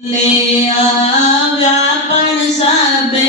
લે આવ્યા પણ સાબે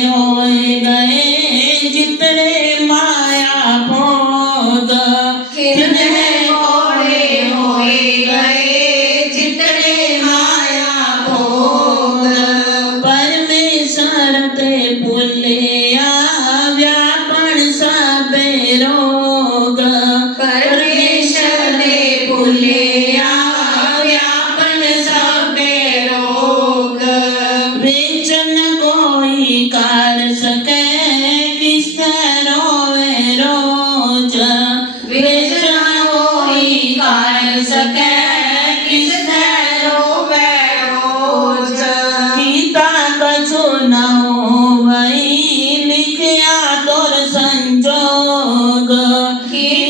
Senhor.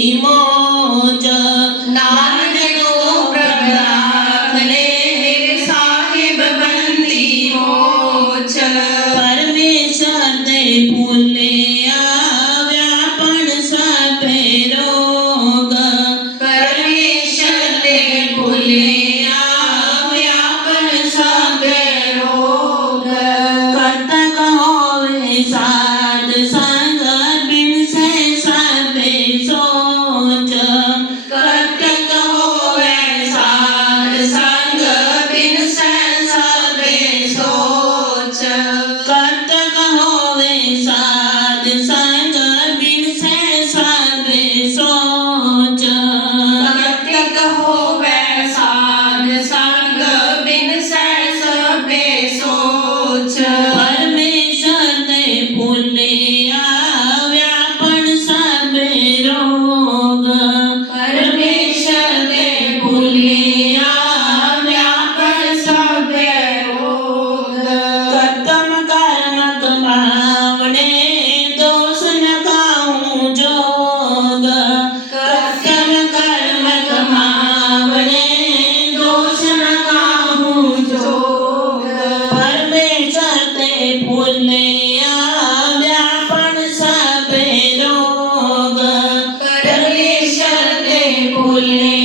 ইমান رسول